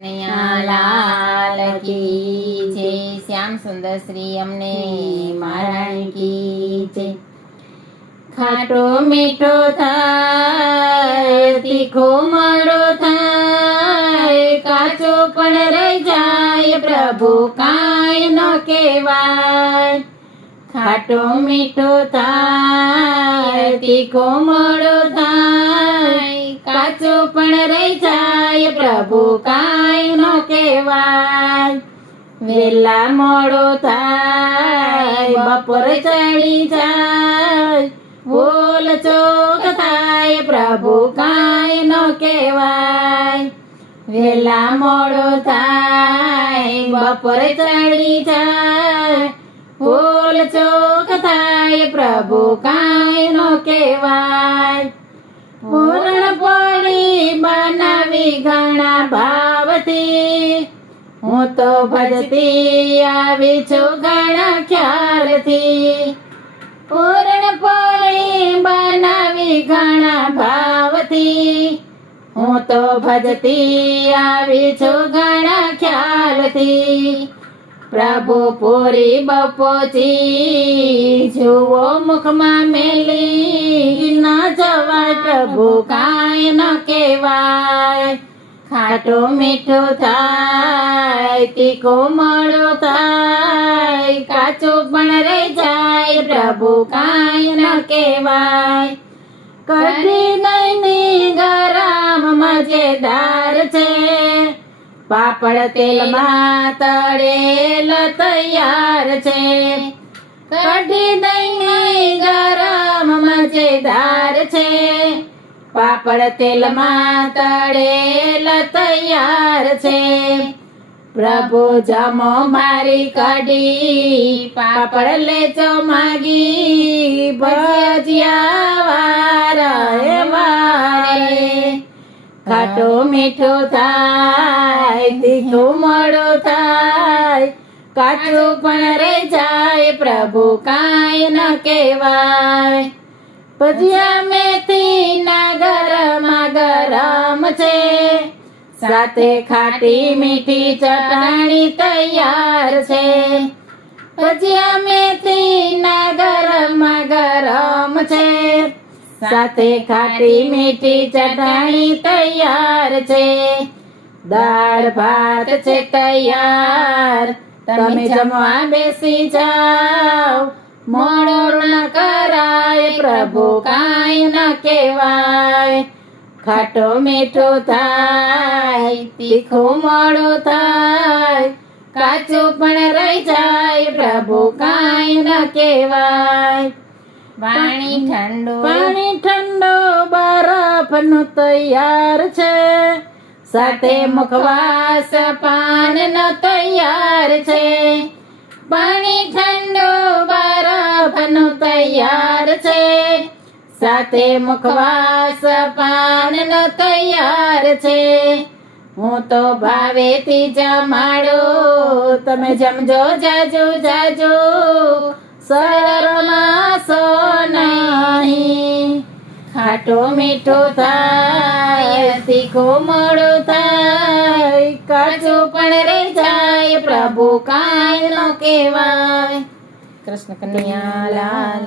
લાલ કી જય. શ્યામ સુંદર શ્રી અમને મહારાણી કી જય. ખાટો મીઠો થાય, તીખો મોડો થાય, કાચો પણ રહી જાય, પ્રભુ કાંઈ ન કહેવાય. ખાટો મીઠો થાય, તીખો મોડો થાય, કાચો પણ રહી જાય, પ્રભુ કાંઈ ન કહેવાય. વેલા મોડો થાય, બપોર ચડી જાય, બોલ ચોક થાય, પ્રભુ કાંઈ ન કહેવાય. વેલા મોડો થાય, બપોર ચડી જાય, બોલ ચોક થાય, પ્રભુ કાંઈ ન કહેવાય. પૂર્ણ પડી બનાવી ઘણા ભાવથી, હું તો ભજતી આવી છું ઘણા ખ્યાલથી. પૂર્ણ પડી બનાવી ઘણા ભાવથી, હું તો ભજતી આવી છું ઘણા ખ્યાલથી. પ્રભુ પૂરી બપોચી જુઓ મુખમાં મેલી, ન જવાય પ્રભુ કાંઈ ન કહેવાય. ખાટો મીઠો થાય, તીખો મોડો થાય, કાચો પણ રહી જાય, પ્રભુ કાંઈ ન કહેવાય. કઢી દહીંની ગરમ મજેદાર છે, પાપડ તેલમાં તળેલ તૈયાર છે. કઢી દહીંની ગરમ મજેદાર છે, પાપડ તેલમાં તળેલ તૈયાર છે. પ્રભુ જમો મારી કઢી, પાપડ લેજો માગી, ભજીયા વારે વારે. ખાટો મીઠો થાય, તીખું મોડો થાય, કાચું પણ રહી જાય, પ્રભુ કાંઈ ન કહેવાય. ભજીયા મેથીના ગરમા ગરમ છે, સાથે ખાટી મીઠી ચટણી તૈયાર છે. ભજીયા મેથીના ગરમા ગરમ છે, સાથે ખાટી મીઠી ચટણી તૈયાર છે. દાળ ભાત છે તૈયાર, તમે જમવા બેસી જાઓ, મોડો ન કરાય, પ્રભુ કાંઈ ન કહેવાય. ખાટો મીઠો થાય, તીખું મોડો થાય, કાચું પણ રહી જાય, પ્રભુ કાંઈ ન કહેવાય. પાણી ઠંડો બરફનું તૈયાર છે, સાથે મુખવાસ પાનનો તૈયાર છે. પાણી ઠંડો બરફનું તૈયાર છે, સાથે મુખવાસ પાનનો તૈયાર છે. હું તો ભાવેથી જમાડો, તમે જમજો જાજો જાજો, શરમાશો નહીં. ખાટો મીઠો થાય, તીખો મોડો થાય, કાચું પણ રહી જાય, પ્રભુ કાંઈ ન કહેવાય. કૃષ્ણ કનૈયા લાલ.